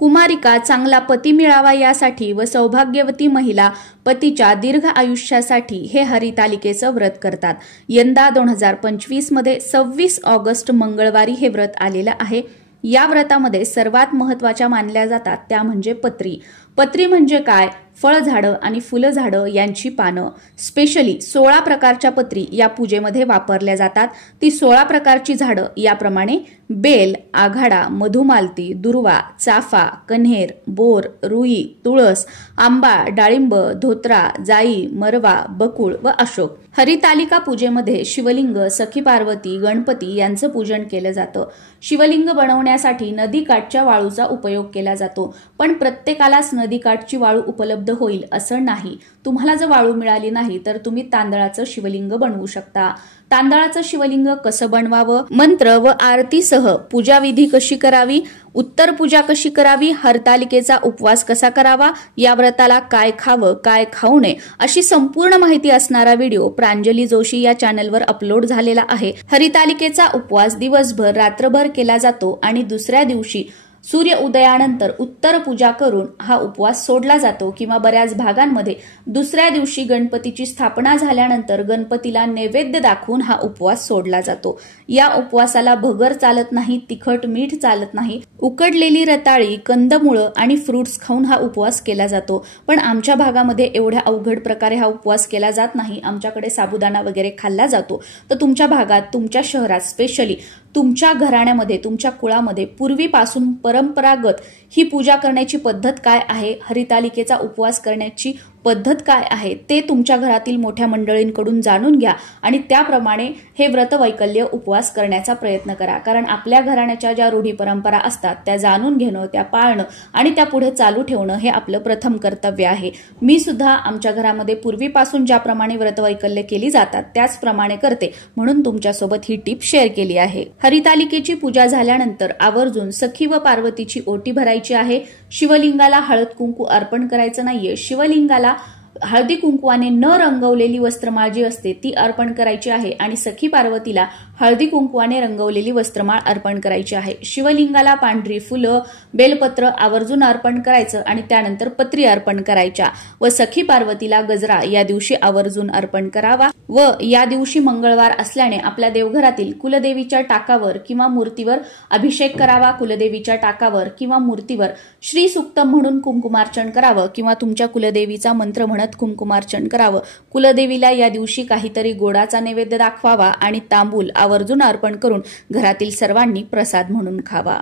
कुमारिका चांगला पती मिळावा यासाठी व सौभाग्यवती महिला पतीच्या दीर्घ आयुष्यासाठी हे हरितालिकेचं व्रत करतात। यंदा 2025 मध्ये 26 ऑगस्ट मंगळवारी हे व्रत आलेलं आहे। या व्रतामध्ये सर्वात महत्त्वाच्या मानल्या जातात त्या म्हणजे पत्री। पत्री म्हणजे काय? फळझाडं आणि फुलझाडं यांची पानं। स्पेशली 16 प्रकारच्या पत्री या पूजेमध्ये वापरल्या जातात। ती 16 प्रकारची झाडं याप्रमाणे बेल, आघाडा, मधुमालती, दुर्वा, चाफा, कन्हेर, बोर, रुई, तुळस, आंबा, डाळिंब, धोत्रा, जाई, मरवा, बकुळ व अशोक। हरितालिका पूजेमध्ये शिवलिंग, सखी पार्वती, गणपती यांचं पूजन केलं जातं। शिवलिंग बनवण्यासाठी नदीकाठच्या वाळूचा उपयोग केला जातो, पण प्रत्येकालाच नदीकाठची वाळू उपलब्ध होईल असं नाही। तुम्हाला जर वाळू मिळाली नाही तर तुम्ही तांदळाचं शिवलिंग बनवू शकता। तांदळाचं शिवलिंग कसं बनवावं, मंत्र व आरतीसह पूजाविधी कशी करावी, उत्तर पूजा कशी करावी, हरतालिकेचा उपवास कसा करावा, या व्रताला काय खावं काय खाऊ नये अशी संपूर्ण माहिती असणारा व्हिडिओ प्रांजली जोशी या चॅनलवर अपलोड झालेला आहे। हरितालिकेचा उपवास दिवसभर रात्रभर केला जातो आणि दुसऱ्या दिवशी सूर्य उदयानंतर उत्तर पूजा करून हा उपवास सोडला जातो किंवा बऱ्याच भागांमध्ये दुसऱ्या दिवशी गणपतीची स्थापना झाल्यानंतर गणपतीला नैवेद्य दाखवून हा उपवास सोडला जातो। या उपवासाला भगर चालत नाही, तिखट मीठ चालत नाही, उकडलेली रताळी, कंदमुळं आणि फ्रुट्स खाऊन हा उपवास केला जातो। पण आमच्या भागामध्ये एवढ्या अवघड प्रकारे हा उपवास केला जात नाही। आमच्याकडे साबुदाणा वगैरे खाल्ला जातो। तर तुमच्या भागात, तुमच्या शहरात, स्पेशली तुमच्या घराण्यामध्ये, तुमच्या कुळामध्ये पूर्वीपासून परंपरागत ही पूजा करण्याची पद्धत काय आहे, हरितालिकेचा उपवास करण्याची पद्धत काय आहे ते तुमच्या घरातील मोठ्या मंडळींकडून जाणून घ्या आणि त्याप्रमाणे हे व्रत वैकल्य उपवास करण्याचा प्रयत्न करा। कारण आपल्या घराण्याच्या ज्या रूढी परंपरा असतात त्या जाणून घेणं, त्या पाळणं आणि त्या पुढे चालू ठेवणं हे आपलं प्रथम कर्तव्य आहे। मी सुद्धा आमच्या घरामध्ये पूर्वीपासून ज्याप्रमाणे व्रत वैकल्य केली जातात त्याचप्रमाणे करते, म्हणून तुमच्यासोबत ही टिप शेअर केली आहे। हरितालिकेची पूजा झाल्यानंतर आवर्जून सखी व पार्वतीची ओटी भरायची आहे। शिवलिंगाला हळद कुंकू अर्पण करायचं नाहीये। शिवलिंगाला हळदी कुंकवाने न रंगवलेली वस्त्रमाळ जी असते ती अर्पण करायची आहे आणि सखी पार्वतीला हळदी कुंकवाने रंगवलेली वस्त्रमाळ अर्पण करायची आहे। शिवलिंगाला पांढरी फुलं, बेलपत्र आवर्जून अर्पण करायचं आणि त्यानंतर पत्री अर्पण करायच्या व सखी पार्वतीला गजरा या दिवशी आवर्जून अर्पण करावा। व या दिवशी मंगळवार असल्याने आपल्या देवघरातील कुलदेवीच्या टाकावर किंवा मूर्तीवर अभिषेक करावा। कुलदेवीच्या टाकावर किंवा मूर्तीवर श्री सूक्तम म्हणून कुंकुमार्चन करावं किंवा तुमच्या कुलदेवीचा मंत्र म्हणत कुंकुमार्चन करावं। कुलदेवीला या दिवशी काहीतरी गोडाचा नैवेद्य दाखवावा आणि तांबूल आवर्जून अर्पण करून घरातील सर्वांनी प्रसाद म्हणून खावा।